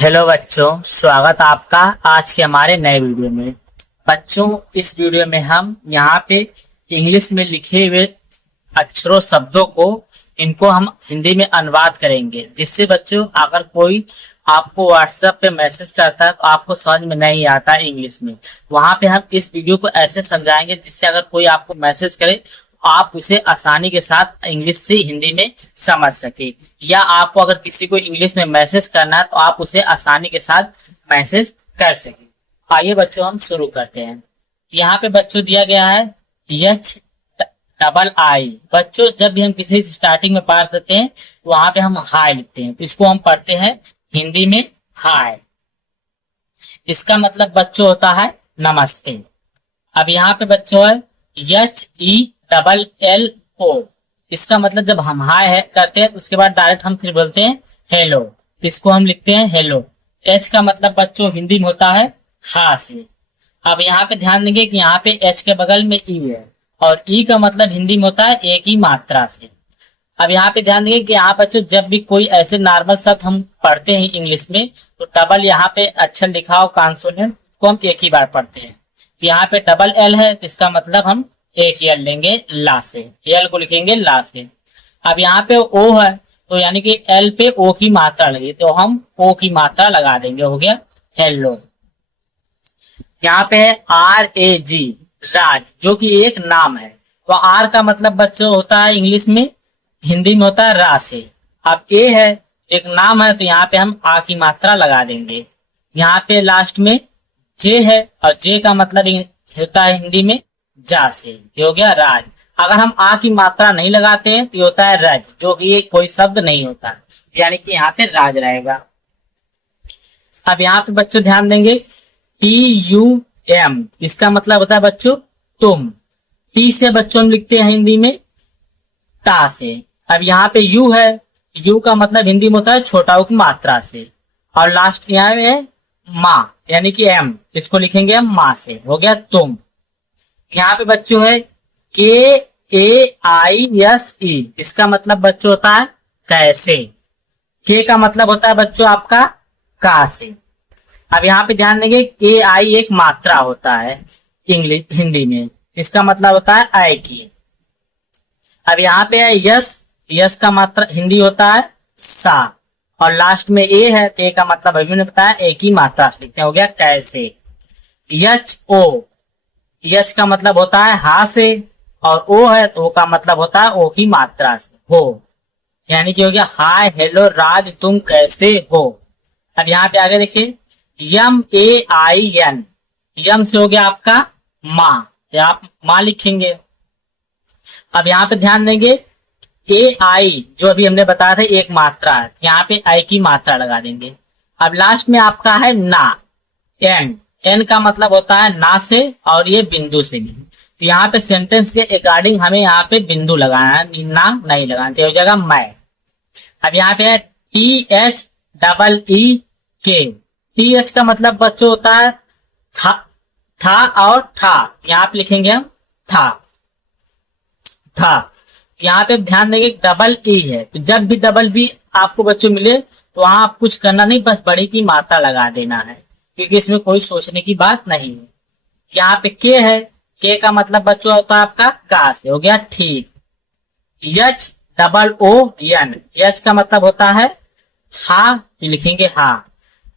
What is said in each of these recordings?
Hello बच्चों, स्वागत आपका आज के हमारे नए वीडियो में। बच्चों, इस वीडियो में हम यहाँ पे इंग्लिश में लिखे हुए अक्षरों शब्दों को इनको हम हिंदी में अनुवाद करेंगे, जिससे बच्चों अगर कोई आपको व्हाट्सएप पे मैसेज करता है तो आपको समझ में नहीं आता है इंग्लिश में, वहां पे हम इस वीडियो को ऐसे समझाएंगे जिससे अगर कोई आपको मैसेज करे आप उसे आसानी के साथ इंग्लिश से हिंदी में समझ सके, या आपको अगर किसी को इंग्लिश में मैसेज करना है तो आप उसे आसानी के साथ मैसेज कर सके। आइए बच्चों हम शुरू करते हैं। यहाँ पे बच्चों दिया गया है HII। बच्चों, जब भी हम किसी स्टार्टिंग में पार करते हैं तो वहां पे हम हाय लिखते हैं, तो इसको हम पढ़ते हैं हिंदी में हाय। इसका मतलब बच्चों होता है नमस्ते। अब यहाँ पे बच्चों है HELLO। इसका मतलब जब हम हाय है करते हैं तो उसके बाद डायरेक्ट हम फिर बोलते हैं हेलो, तो इसको हम लिखते हैं हेलो। एच का मतलब बच्चों हिंदी में होता है हा से। अब यहाँ पे ध्यान देंगे कि यहाँ पे एच के बगल में ई है और ई का मतलब हिंदी में होता है एक ही मात्रा से। अब यहाँ पे ध्यान देंगे कि यहाँ बच्चों जब भी कोई ऐसे नॉर्मल शब्द हम पढ़ते हैं इंग्लिश में तो डबल यहाँ पे अक्षर लिखा हो कॉन्सोनेंट को हम एक ही बार पढ़ते हैं। यहाँ पे डबल एल है तो इसका मतलब हम एक एल लेंगे ला से, एल को लिखेंगे ला से। अब यहाँ पे ओ है तो यानी कि एल पे ओ की मात्रा लगी तो हम ओ की मात्रा लगा देंगे, हो गया हेलो। यहाँ पे है RAG, राज, जो कि एक नाम है। तो आर का मतलब बच्चों होता है इंग्लिश में हिंदी में होता है रा से। अब ए है एक नाम है तो यहाँ पे हम आ की मात्रा लगा देंगे। यहाँ पे लास्ट में जे है और जे का मतलब होता है हिंदी में जा से, ये हो गया राज। अगर हम आ की मात्रा नहीं लगाते हैं तो ये होता है रज, जो कि ये कोई शब्द नहीं होता, यानी कि यहाँ पे राज रहेगा। अब यहाँ पे बच्चों ध्यान देंगे TUM, इसका मतलब होता है बच्चों तुम। टी से बच्चों हम लिखते हैं हिंदी में ता से। अब यहाँ पे यू है, यू का मतलब हिंदी में होता है छोटा की मात्रा से। और लास्ट यहाँ में है माँ यानी कि एम, इसको लिखेंगे हम माँ से, हो गया तुम। यहाँ पे बच्चों है KAISE, इसका मतलब बच्चों होता है कैसे। के का मतलब होता है बच्चों आपका का से। अब यहाँ पे ध्यान देंगे AI एक मात्रा होता है इंग्लिश हिंदी में, इसका मतलब होता है आई की। अब यहाँ पे है यस, यस का मात्रा हिंदी होता है सा। और लास्ट में ए है तो ए का मतलब अभी मैंने बताया एक ही मात्रा से लिखते हैं, हो गया कैसे। HO, यच का मतलब होता है हा से और ओ है तो ओ का मतलब होता है ओ की मात्रा से हो, यानी कि हो गया हाय हेलो राज तुम कैसे हो। अब यहाँ पे आगे देखिए MAIN, यम से हो गया आपका माँ, या आप माँ लिखेंगे। अब यहाँ पे ध्यान देंगे AI जो अभी हमने बताया था एक मात्रा है, यहाँ पे आई की मात्रा लगा देंगे। अब लास्ट में आपका है ना, एन, एन का मतलब होता है ना से और ये बिंदु से भी, तो यहाँ पे सेंटेंस के अकॉर्डिंग हमें यहाँ पे बिंदु लगाना है, ना नहीं लगाना, तो हो जाएगा मैं। अब यहाँ पे है THEE, TH का मतलब बच्चों होता है था और था, यहाँ पे लिखेंगे हम था। यहाँ पे ध्यान देंगे डबल ई है, तो जब भी डबल बी आपको बच्चों मिले तो वहां आप कुछ करना नहीं, बस बड़ी की मात्रा लगा देना है, क्योंकि इसमें कोई सोचने की बात नहीं है। यहाँ पे के है, के का मतलब बच्चों होता है आपका का से, हो गया ठीक। HOON, यच का मतलब होता है हा, तो लिखेंगे हा।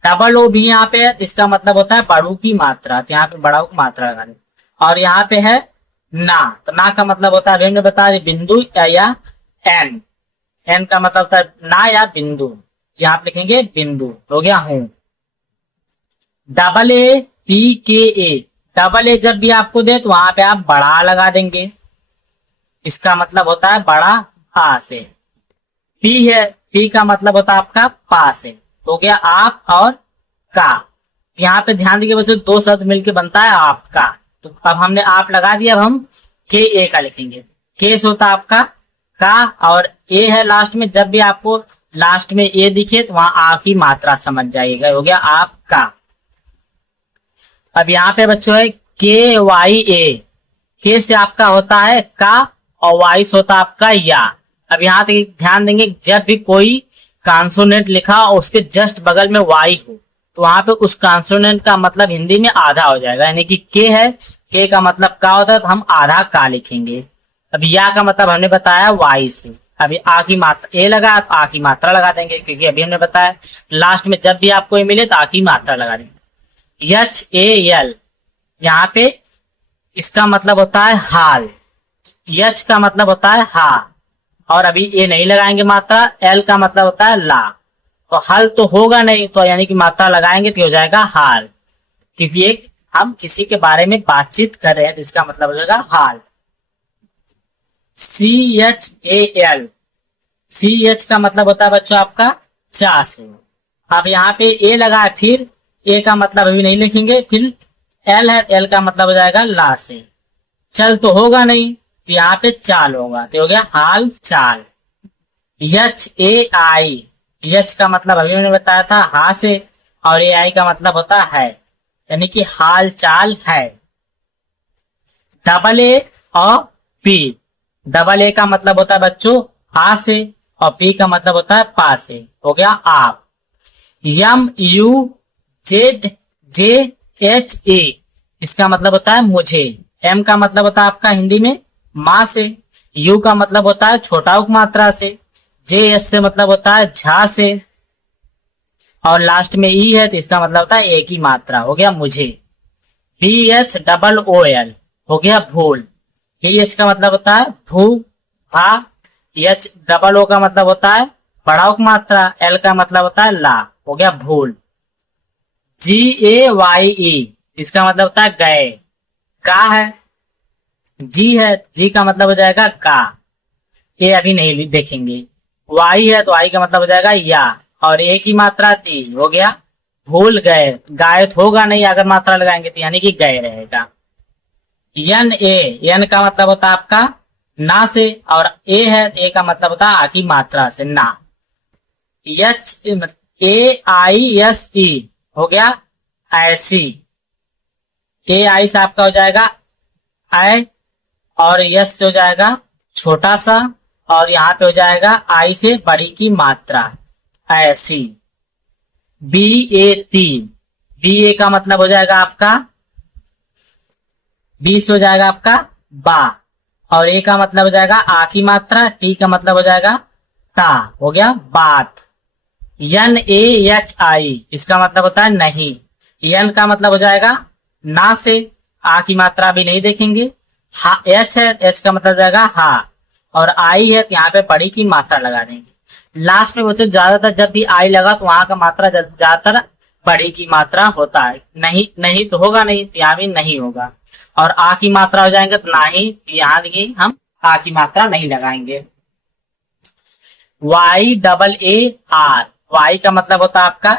डबल ओ भी यहाँ पे है, इसका मतलब होता है बड़ू की मात्रा, तो यहाँ पे बड़ा की मात्रा लगा दें। और यहाँ पे है ना, तो ना का मतलब होता है हमने बताया बिंदु या एन, एन का मतलब होता है ना या बिंदु, यहाँ पे लिखेंगे बिंदु, हो गया हूं। AAPKA, डबल ए जब भी आपको दे तो वहां पे आप बड़ा लगा देंगे, इसका मतलब होता है बड़ा आ से। पी है, पी का मतलब होता है आपका पा से, हो गया आप और का। यहाँ पे ध्यान दीजिए बच्चों दो शब्द मिलके बनता है आपका, तो अब हमने आप लगा दिया, अब हम KA का लिखेंगे। के से होता है आपका का और ए है लास्ट में, जब भी आपको लास्ट में ए दिखे तो वहां आ की मात्रा समझ जाइएगा, हो गया आपका। अब यहाँ पे बच्चों है KYA, के से आपका होता है का और वाई से होता है आपका या। अब यहाँ तक ध्यान देंगे जब भी कोई कॉन्सोनेंट लिखा और उसके जस्ट बगल में वाई हो, तो वहां पे उस कॉन्सोनेंट का मतलब हिंदी में आधा हो जाएगा। यानी कि के है, के का मतलब का होता है, तो हम आधा का लिखेंगे। अब या का मतलब हमने बताया वाई से। अभी आ की मात्रा ए लगा तो आ की मात्रा लगा देंगे, क्योंकि अभी हमने बताया लास्ट में जब भी आपको ये मिले तो आ की मात्रा लगा देंगे। एच ए एल, यहाँ पे इसका मतलब होता है हाल, यच का मतलब होता है हा, और अभी ये नहीं लगाएंगे मात्रा, एल का मतलब होता है ला, तो हल तो होगा नहीं, तो यानी कि मात्रा लगाएंगे तो हो जाएगा हाल, क्योंकि एक हम किसी के बारे में बातचीत कर रहे हैं तो इसका मतलब हो जाएगा हाल। C H A L, C H का मतलब होता है बच्चों आपका चा से। अब यहाँ पे ए लगा है, फिर ए का मतलब अभी नहीं लिखेंगे, फिर एल है, एल का मतलब हो जाएगा ला से। चल तो होगा नहीं, तो यहाँ पे चाल होगा, तो हो गया हाल चाल। यच ए आई, यच का मतलब अभी मैंने बताया था हा से, और ए आई का मतलब होता है, यानी कि हाल चाल है। डबल ए और पी, डबल ए का मतलब होता है बच्चों आ से, और पी का मतलब होता है पा से, हो गया आप। M U Z J H A, इसका मतलब होता है मुझे। एम का मतलब होता है आपका हिंदी में माँ से, यू का मतलब होता है छोटा उप मात्रा से, जे एस से मतलब होता है झा से, और लास्ट में ई है तो इसका मतलब होता है एक ही मात्रा, हो गया मुझे। B H double O L, हो गया भूल। बी एच का मतलब होता है भू भा, एच डबल ओ का मतलब होता है बड़ा उप मात्रा, एल का मतलब होता है ला, हो गया भूल। जी ए वाई ई, इसका मतलब होता है गए, का है, जी है, जी का मतलब हो जाएगा का, ये अभी नहीं देखेंगे। वाई है तो आई का मतलब हो जाएगा या, और ए की मात्रा दी, हो गया भूल गए, गाय तो होगा नहीं अगर मात्रा लगाएंगे तो, यानी कि गए रहेगा। यन ए, यन का मतलब होता है आपका ना से, और ए है, ए का मतलब होता है आ की मात्रा से ना। यच ए आई एस ई, हो गया ऐसी, ए आई से आपका हो जाएगा आई, और यस से हो जाएगा छोटा सा, और यहाँ पे हो जाएगा आई से बड़ी की मात्रा ऐसी। बी ए ती, बी ए का मतलब हो जाएगा आपका, बी से हो जाएगा आपका बा, और ए का मतलब हो जाएगा आ की मात्रा, टी का मतलब हो जाएगा ता, हो गया बात। यन ए एच आई, इसका मतलब होता है नहीं, यन का मतलब हो जाएगा ना से, आ की मात्रा भी नहीं देखेंगे, हा एच है, एच का मतलब हो जाएगा हा, और आई है तो यहाँ पे बड़ी की मात्रा लगा देंगे। लास्ट में बच्चों ज्यादातर जब भी आई लगा तो वहां का मात्रा ज्यादातर बड़ी की मात्रा होता है, नहीं नहीं तो होगा नहीं, तो यहाँ भी नहीं होगा, और आ की मात्रा हो जाएंगे तो ना ही, यहाँ भी हम आ की मात्रा नहीं लगाएंगे। Y double A R, Y का मतलब होता है आपका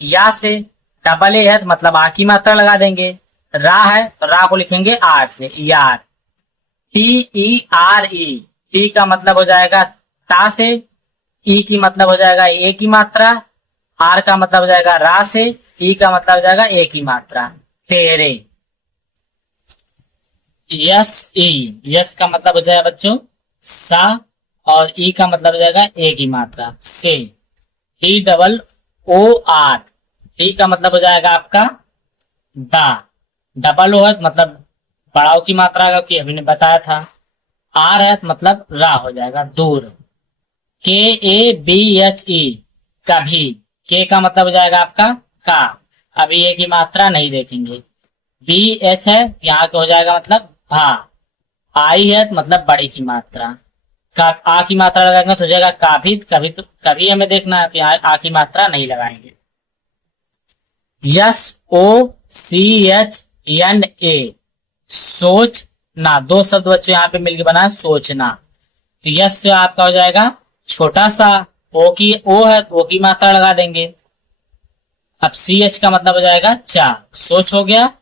या से, डबल ए है तो मतलब आ की मात्रा लगा देंगे, रा है तो रा को लिखेंगे आर से, यार। T E R E, T का मतलब हो जाएगा ता से, ई की मतलब हो जाएगा ए की मात्रा, आर का मतलब हो जाएगा रा से, ई का मतलब हो जाएगा ए की मात्रा तेरे। यस ई, यस का मतलब हो जाएगा बच्चों सा, और ई का मतलब हो जाएगा ए की मात्रा से। D double O R, D का मतलब हो जाएगा आपका दा, डबल ओ है तो मतलब बड़ाओ की मात्रा का, कि अभी ने बताया था। आर है तो मतलब रा हो जाएगा दूर। के ए बी एच ई, कभी, के का मतलब हो जाएगा आपका का, अभी ए की मात्रा नहीं देखेंगे। बी एच है यहाँ का हो जाएगा मतलब भा, आई है तो मतलब बड़ी की मात्रा, का आ की मात्रा लगाएंगे तो हो जाएगा काभी, कभी तो कभी हमें देखना है तो यहाँ आ की मात्रा नहीं लगाएंगे। S O C H N A, सोच ना, दो शब्द बच्चों यहाँ पे मिलकर बना है सोचना, तो यस से आपका हो जाएगा छोटा सा, ओ की ओ है तो ओ की मात्रा लगा देंगे। अब सी एच का मतलब हो जाएगा चा, सोच हो गया।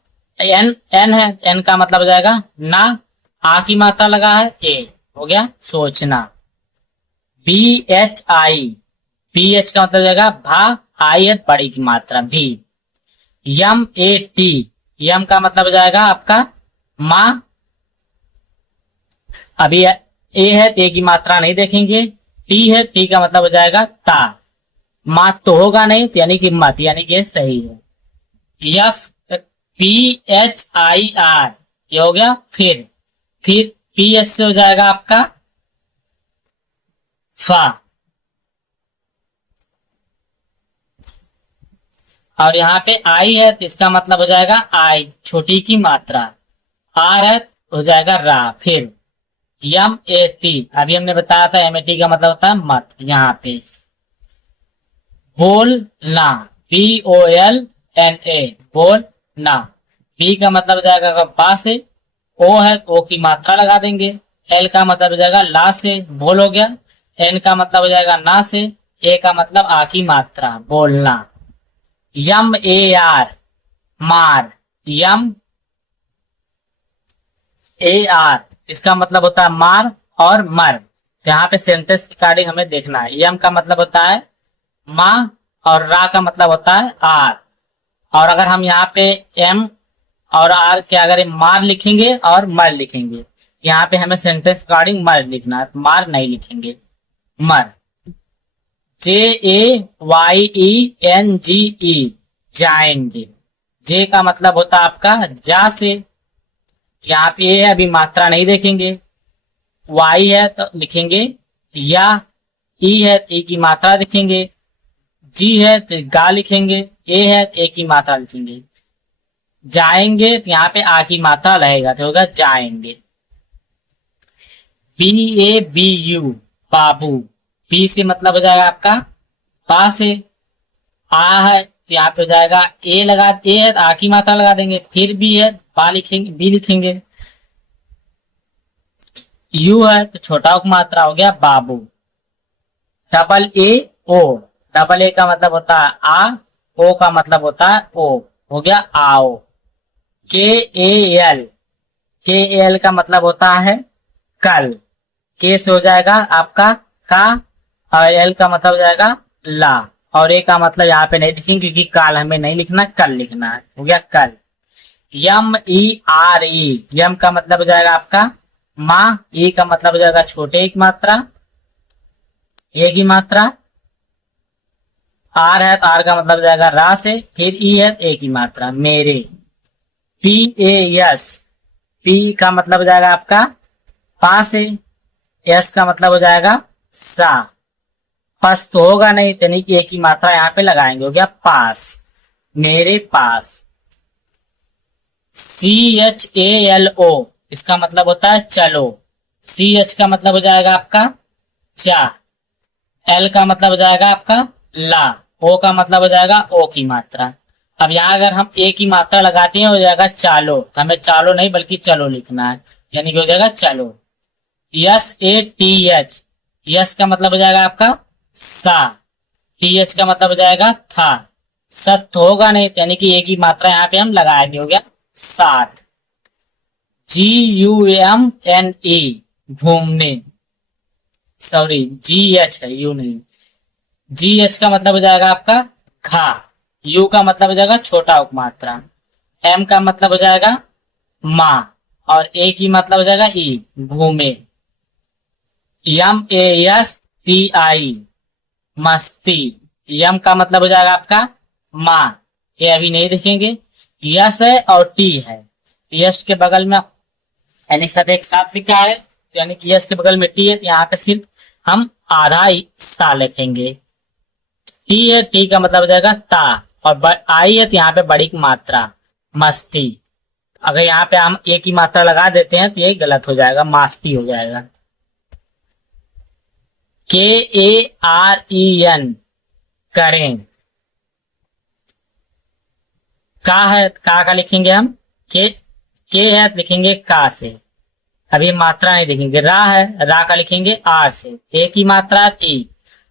एन, एन है, एन का मतलब हो जाएगा ना, आ की मात्रा लगा है ए, हो गया सोचना। B H I, B H का मतलब हो जाएगा भा, आई है बड़ी की मात्रा भी। यम ए टी, यम का मतलब हो जाएगा आपका माँ, अभी ए है ए की मात्रा नहीं देखेंगे, टी है टी का मतलब हो जाएगा ता, मात तो होगा नहीं, तो यानी कि मत, यानी कि ये सही है। FPHIR, ये हो गया फिर PS से हो जाएगा आपका फा, और यहाँ पे आई है तो इसका मतलब हो जाएगा आई, छोटी की मात्रा। आर है तो हो जाएगा रा। फिर MAT, अभी हमने बताया था MAT का मतलब होता है मत। यहाँ पे बोलना, BOLNA, बोलना। बी का मतलब हो जाएगा बा से, ओ है तो ओ की मात्रा लगा देंगे, एल का मतलब हो जाएगा ला से, बोल हो गया। एन का मतलब हो जाएगा ना से, ए का मतलब आ की मात्रा, बोलना। MAR, मार। MAR, इसका मतलब होता है मार और मर। तो यहाँ पे सेंटेंस रिगार्डिंग हमें देखना है। यम का मतलब होता है माँ और रा का मतलब होता है आर। और अगर हम यहाँ पे एम और आर के अगर मार लिखेंगे और मर लिखेंगे, यहाँ पे हमें सेंटेंस रिगार्डिंग मर लिखना है, मार नहीं लिखेंगे, मर। JAYENGE, जाएंगे। जे का मतलब होता है आपका जा से, यहाँ पे ए है अभी मात्रा नहीं देखेंगे। वाई है तो लिखेंगे या, ई है तो ए की मात्रा लिखेंगे, जी है तो गा लिखेंगे, ए है तो ए की मात्रा लिखेंगे। जाएंगे तो यहाँ पे आ की मात्रा रहेगा तो होगा जाएंगे। BABU, बाबू। बी से मतलब हो जाएगा आपका बा से, आ है तो यहाँ पे हो जाएगा ए लगा, ए है तो आ की मात्रा लगा देंगे, फिर बी है बा लिखेंगे, बी लिखेंगे। यू है तो छोटा उप मात्रा हो गया बाबू। AA, ओ, डबल ए का मतलब होता है आ, ओ का मतलब होता है ओ, हो गया आओ। KAL, KAL का मतलब होता है कल। के से हो जाएगा आपका का, और एल का मतलब हो जाएगा ला, और ए का मतलब यहाँ पे नहीं लिखेंगे क्योंकि काल हमें नहीं लिखना, कल लिखना है, हो गया कल। MERE, यम का मतलब हो जाएगा आपका माँ, ई का मतलब हो जाएगा छोटे एक मात्रा, ए की मात्रा। आर है तो आर का मतलब हो जाएगा रा से, फिर ई है तो ए की मात्रा, मेरे। PAS, पी का मतलब हो जाएगा आपका पा से, एस का मतलब हो जाएगा सा। पास तो होगा नहीं, यानी कि ए की मात्रा यहाँ पे लगाएंगे, हो गया पास, मेरे पास। CHALO, इसका मतलब होता है चलो। CH का मतलब हो जाएगा आपका चा, एल का मतलब हो जाएगा आपका ला, ओ का मतलब हो जाएगा ओ की मात्रा। अब यहाँ अगर हम ए की मात्रा लगाते हैं हो जाएगा चालो, तो हमें चालो नहीं बल्कि चलो लिखना है, यानी कि हो जाएगा चलो। SATH, यस का मतलब हो जाएगा आपका सा, TH का मतलब हो जाएगा था। सत तो होगा नहीं, यानी कि ए की मात्रा यहाँ पे हम लगाएंगे, हो गया सात। GUMNE, घूमने, सॉरी GH है, यू नहीं। GH का मतलब हो जाएगा आपका खा, यू का मतलब हो जाएगा छोटा उपमात्रा, एम का मतलब हो जाएगा माँ, और ए की मतलब हो जाएगा ई, घूमे। MASTI, मस्ती। यम का मतलब हो जाएगा आपका माँ, ये अभी नहीं देखेंगे। यस है और टी है, यस के बगल में यानी सब एक साथ लिखा है, तो यानी कि यस के बगल में टी है, तो यहाँ पे सिर्फ हम आधा ही सा लिखेंगे। टी है, टी का मतलब हो जाएगा ता, और आई है तो यहाँ पे बड़ी की मात्रा, मस्ती। अगर यहाँ पे हम ए की मात्रा लगा देते हैं तो ये गलत हो जाएगा, मास्ती हो जाएगा। KAREN, करें। का है, का लिखेंगे हम, के है तो लिखेंगे का से, अभी मात्रा नहीं देखेंगे। रा है, रा का लिखेंगे आर से, ए की मात्रा ई,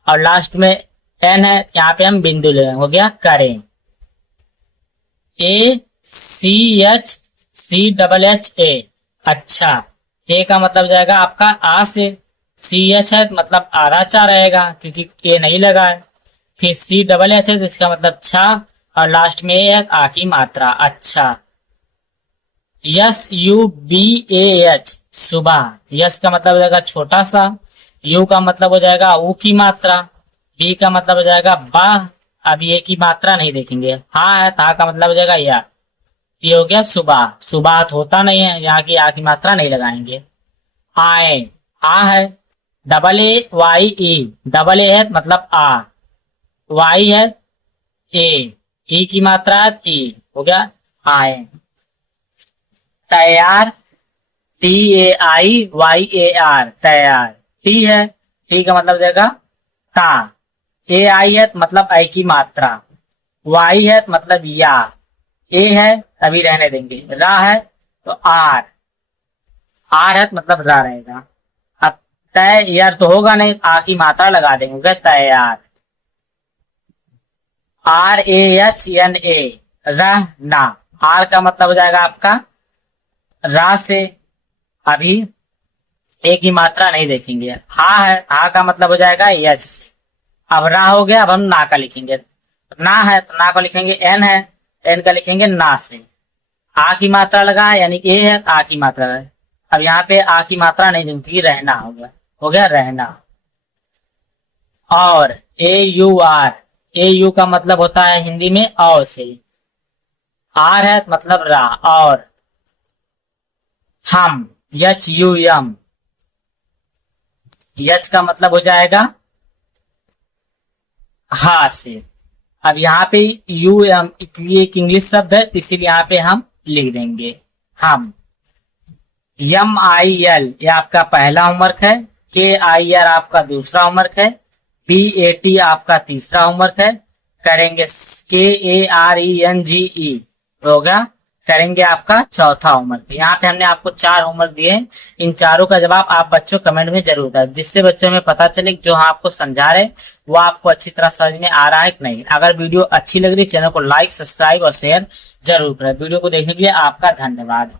और लास्ट में एन है, यहाँ पे हम बिंदु ले, हो गया करें। ACHCHA, अच्छा। ए का मतलब जाएगा आपका आ से, CH है मतलब आधा चा रहेगा क्योंकि ए नहीं लगा है, फिर CHH है तो इसका मतलब छा, और लास्ट में ए है आ की मात्रा, अच्छा। SUBAH, सुबह। यस का मतलब हो जाएगा छोटा सा, यू का मतलब हो जाएगा ऊ की मात्रा, बी का मतलब हो जाएगा बा। अब ये की मात्रा नहीं देखेंगे। हाँ है, था का मतलब हो जाएगा या। ये हो गया सुबह। सुबह तो होता नहीं है, यहाँ की आ की मात्रा नहीं लगाएंगे। आए, आ है, double A Y E, double A है मतलब आ, वाई है ए, ई की मात्रा ई, हो गया आए। तैयार, T A I Y A R, तैयार। टी है, टी का मतलब हो जाएगा ता। ए आई है तो मतलब आई की मात्रा। वाई है तो मतलब या। ए है अभी रहने देंगे। रा है तो आर। आर है तो मतलब रा रहेगा। अब तय यार तो होगा नहीं, आ की मात्रा लगा देंगे, तैयार। R A H N A, रहना। आर का मतलब हो जाएगा आपका रा से। अभी ए की मात्रा नहीं देखेंगे। हा है, हा का मतलब हो जाएगा एच से। अब रा हो गया, अब हम ना का लिखेंगे। ना है तो ना को लिखेंगे। एन है, एन का लिखेंगे ना से। आ की मात्रा लगा यानी कि ए है, आ की मात्रा है। अब यहाँ पे आ की मात्रा नहीं दूंगी, रहना हो गया। हो गया रहना। और ए यू आर, ए यू का मतलब होता है हिंदी में और से। आर है मतलब रा। और हम, यच यू यम, यच का मतलब हो जाएगा हा से। अब यहाँ पे यू एम, ये एक इंग्लिश शब्द है इसीलिए यहाँ पे हम लिख देंगे हम। यम आई एल ये आपका पहला होमवर्क है। के आई आर आपका दूसरा होमवर्क है। बी ए टी आपका तीसरा होमवर्क है। करेंगे के A R E N G ई, होगा करेंगे आपका चौथा होमवर्क। यहाँ पे हमने आपको 4 होमवर्क दिए हैं। इन चारों का जवाब आप बच्चों कमेंट में जरूर दें, जिससे बच्चों में पता चले कि जो हम आपको समझा रहे वो आपको अच्छी तरह समझ में आ रहा है कि नहीं। अगर वीडियो अच्छी लग रही है चैनल को लाइक, सब्सक्राइब और शेयर जरूर करें। वीडियो को देखने के लिए आपका धन्यवाद।